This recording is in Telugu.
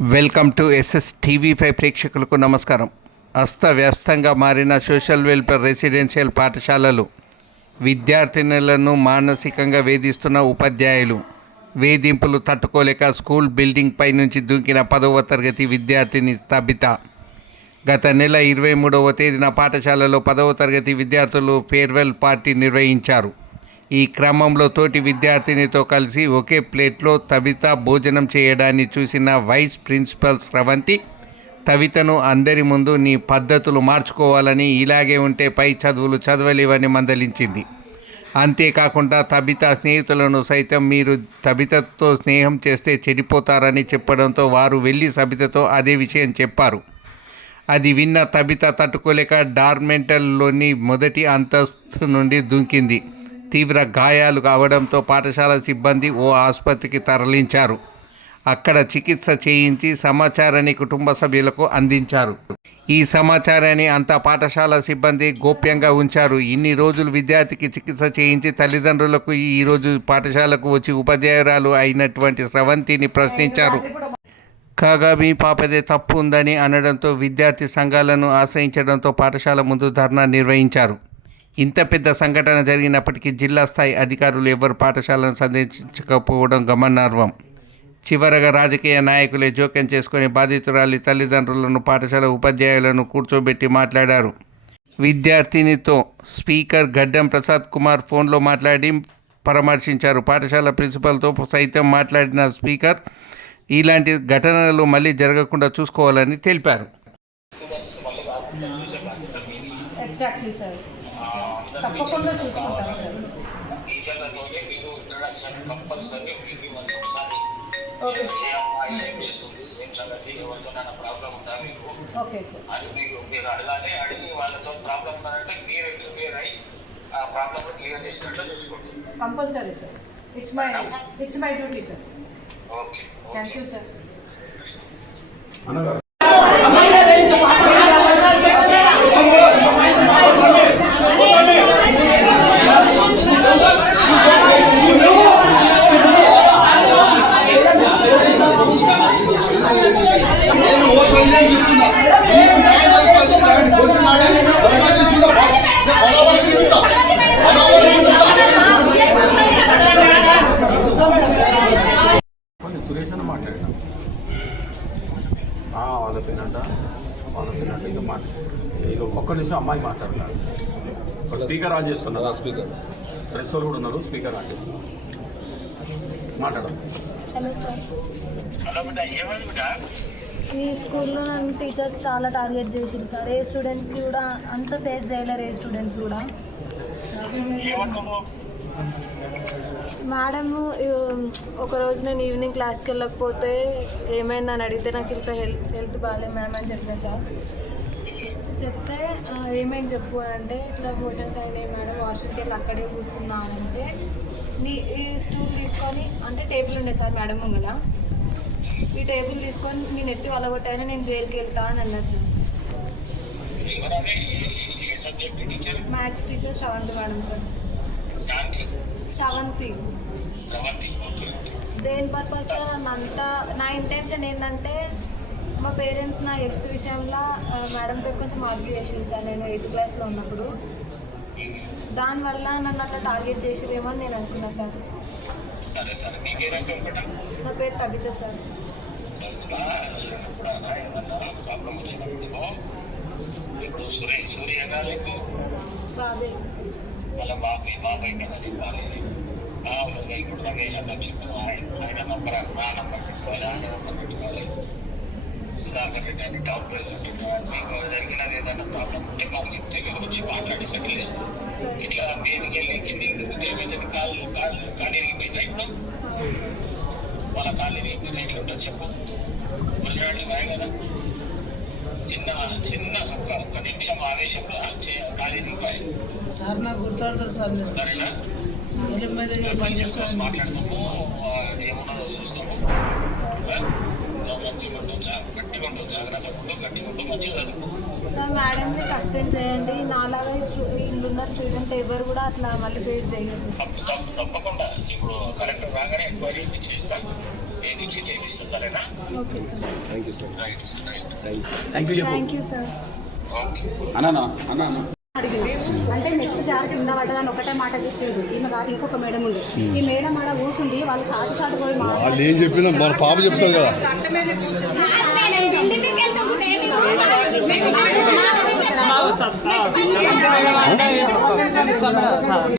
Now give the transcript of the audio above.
వెల్కమ్ టు SSTV5 ప్రేక్షకులకు నమస్కారం. అస్తవ్యస్తంగా మారిన సోషల్ వెల్ఫేర్ రెసిడెన్షియల్ పాఠశాలలు, విద్యార్థినులను మానసికంగా వేధిస్తున్న ఉపాధ్యాయులు, వేధింపులు తట్టుకోలేక స్కూల్ బిల్డింగ్ పై నుంచి దూకిన 10వ తరగతి విద్యార్థిని తబిత. గత నెల 23వ తేదీన పాఠశాలలో 10వ తరగతి విద్యార్థులు ఫేర్వెల్ పార్టీ నిర్వహించారు. ఈ క్రమంలో తోటి విద్యార్థినితో కలిసి ఒకే ప్లేట్లో తబిత భోజనం చేయడాన్ని చూసిన వైస్ ప్రిన్సిపల్ స్రవంతి తబితను అందరి ముందు నీ పద్ధతులు మార్చుకోవాలని, ఇలాగే ఉంటే పై చదువులు చదవలేవని మందలించింది. అంతేకాకుండా తబిత స్నేహితులను సైతం మీరు తబితతో స్నేహం చేస్తే చెడిపోతారని చెప్పడంతో వారు వెళ్ళి సబితతో అదే విషయం చెప్పారు. అది విన్న తబిత తట్టుకోలేక డార్మెంటల్లోని మొదటి అంతస్తు నుండి దుంకింది. తీవ్ర గాయాలు కావడంతో పాఠశాల సిబ్బంది ఓ ఆసుపత్రికి తరలించారు. అక్కడ చికిత్స చేయించి సమాచారాన్ని కుటుంబ సభ్యులకు అందించారు. ఈ సమాచారాన్ని అంతా పాఠశాల సిబ్బంది గోప్యంగా ఉంచారు. ఇన్ని రోజులు విద్యార్థికి చికిత్స చేయించి తల్లిదండ్రులకు ఈరోజు పాఠశాలకు వచ్చి ఉపాధ్యాయురాలు అయినటువంటి స్రవంతిని ప్రశ్నించారు. కాగా మీ పాపదే తప్పు ఉందని అనడంతో విద్యార్థి సంఘాలను ఆశ్రయించడంతో పాఠశాల ముందు ధర్నా నిర్వహించారు. ఇంత పెద్ద సంఘటన జరిగినప్పటికీ జిల్లా స్థాయి అధికారులు ఎవరు పాఠశాలను సందర్శించకపోవడం గమనార్హం. చివరగా రాజకీయ నాయకులే జోక్యం చేసుకుని బాధితురాలి తల్లిదండ్రులను, పాఠశాల ఉపాధ్యాయులను కూర్చోబెట్టి మాట్లాడారు. విద్యార్థినితో స్పీకర్ గడ్డం ప్రసాద్ కుమార్ ఫోన్లో మాట్లాడి పరామర్శించారు. పాఠశాల ప్రిన్సిపల్తో సైతం మాట్లాడిన స్పీకర్ ఇలాంటి ఘటనలు మళ్ళీ జరగకుండా చూసుకోవాలని తెలిపారు. ఎగ్జాక్ట్లీ సార్, తప్పకుండా చూసుకుంటాం సార్. టీచర్లతో మీరు ఇంట్రడక్షన్ కంపల్సరీ వీక్లీ వన్స్ ఒకసారి ఏ అమ్మాయి ఏం చేస్తుంది, ఏం సంగతి, ఎవరితోనైనా ప్రాబ్లం ఉందా మీకు ఓకే సార్ అని మీరు అడగాలి. అడిగి వాళ్ళతో ప్రాబ్లం ఉందంటే మీరు క్లియర్ అయ్యి ఆ ప్రాబ్లమ్ క్లియర్ చేసినట్లు చూసుకోండి. Compulsory sir. It's my duty sir. Okay, thank you sir. Suresh అని మాట్లాడినా వాళ్ళ పేనంట ఇక ఇక ఒక్క నిమిషం అమ్మాయి మాట్లాడుతున్నారు. స్పీకర్ ఆన్ చేస్తున్నారు. స్పీకర్ ప్రెస్ వాళ్ళు కూడా ఉన్నారు. స్పీకర్ ఆన్ చేస్తున్నారు. మాట్లాడడం. హలో సార్, ఏమైందా? ఈ స్కూల్లో నన్ను టీచర్స్ చాలా టార్గెట్ చేసిరు సార్. ఏ స్టూడెంట్స్కి కూడా అంత ఫేస్ చేయలేరు. ఏ స్టూడెంట్స్ కూడా మేడము ఒకరోజు నేను ఈవినింగ్ క్లాస్కి వెళ్ళకపోతే ఏమైందని అడిగితే నాకు ఇంకా హెల్త్ బాగాలేదు మ్యామ్ అని చెప్పిన సార్. చెప్తే ఏమైంది చెప్పు అని అంటే ఇట్లా మోషన్స్ అయినాయి మేడం, వాష్రూమ్కి వెళ్ళి అక్కడే కూర్చున్నా అని అంటే ఈ స్టూల్ తీసుకొని, అంటే టేబుల్ ఉండే సార్ మేడం ముంగల, ఈ టేబుల్ తీసుకొని నేను ఎత్తి వలగొట్టాను, నేను జైలుకి వెళ్తా అని అన్నారు sir. Maths teacher Sravanthi madam sir. Sravanthi. దేని పర్పస్ అంతా నా ఇంటెన్షన్ ఏంటంటే మా పేరెంట్స్ నా హెల్త్ విషయంలో మేడంతో కొంచెం ఆర్గ్యూ చేసింది సార్ నేను 8th క్లాస్లో ఉన్నప్పుడు. దానివల్ల నన్ను అట్లా టార్గెట్ చేసిరేమో అని నేను అనుకున్నా సార్. నా పేరు తబిత సార్. బాబే వాళ్ళ బాబాయ్ కదా చెప్పాలి. ఇప్పుడు రమేష్ అన్న చెప్పు, ఆయన నంబర్ నా నంబర్ పెట్టుకోవాలి, ఆయన నంబర్ పెట్టుకోవాలి. సుధాకర్ రెడ్డి అని టాప్ ప్రెసిడెంట్. మీకు జరిగినది ఏదైనా ప్రాబ్లం ఉంటే మాకు చెప్తే మేము వచ్చి మాట్లాడి సెటిల్ చేస్తాం. ఇట్లా మీదకి వెళ్ళి కిందికి ఏమైతుంది, ఖాళీ అయిపోయిందా? ఇప్పుడు వాళ్ళ ఖాళీ అయిపోయిందా? ఇట్లా ఉంటుంది చెప్పు. గుజరాట్లు కాదు కదా, చిన్న ఒక్క నిమిషం ఆవేశంలో ఖాళీ దిగిపోయి సార్ నాకు గుర్తాడతారు సార్. సరేనా? మాట్లాడతాము, ఏమున్నదో చూస్తాము. మంచిగా ఉండవు, గట్టిగా ఉండవు, జాగ్రత్తగా ఉండవు, గట్టిగా ఉండవు, మంచిగా చదువు. సార్ మేడంని సస్పెండ్ చేయండి. నాలాగా ఇల్లున్న స్టూడెంట్ ఎవరు కూడా అట్లా మళ్ళీ ఫేస్ చేయదు. తప్పకుండా ఇప్పుడు కలెక్టర్ రాగానే ఎంక్వైరీ చేస్తాను. వేధించి చేపిస్తా, సరేనా? Okay sir. Right right. Thank you చెప్పు. Thank you sir. ఓకే. అన్నా అన్నా అడిగింది అంటే మెట్టు జారి కింద పడ్డదని ఒకటే మాట చెప్పింది. ఈమె కాదు ఇంకొక మేడం ఉంది. ఈ మేడం ఆడ కూర్చుంది, వాళ్ళు సాటు పోయి వాళ్ళు ఏం చెప్పినా మన పాప చెప్తుంది కదా. మాట్లాడారు.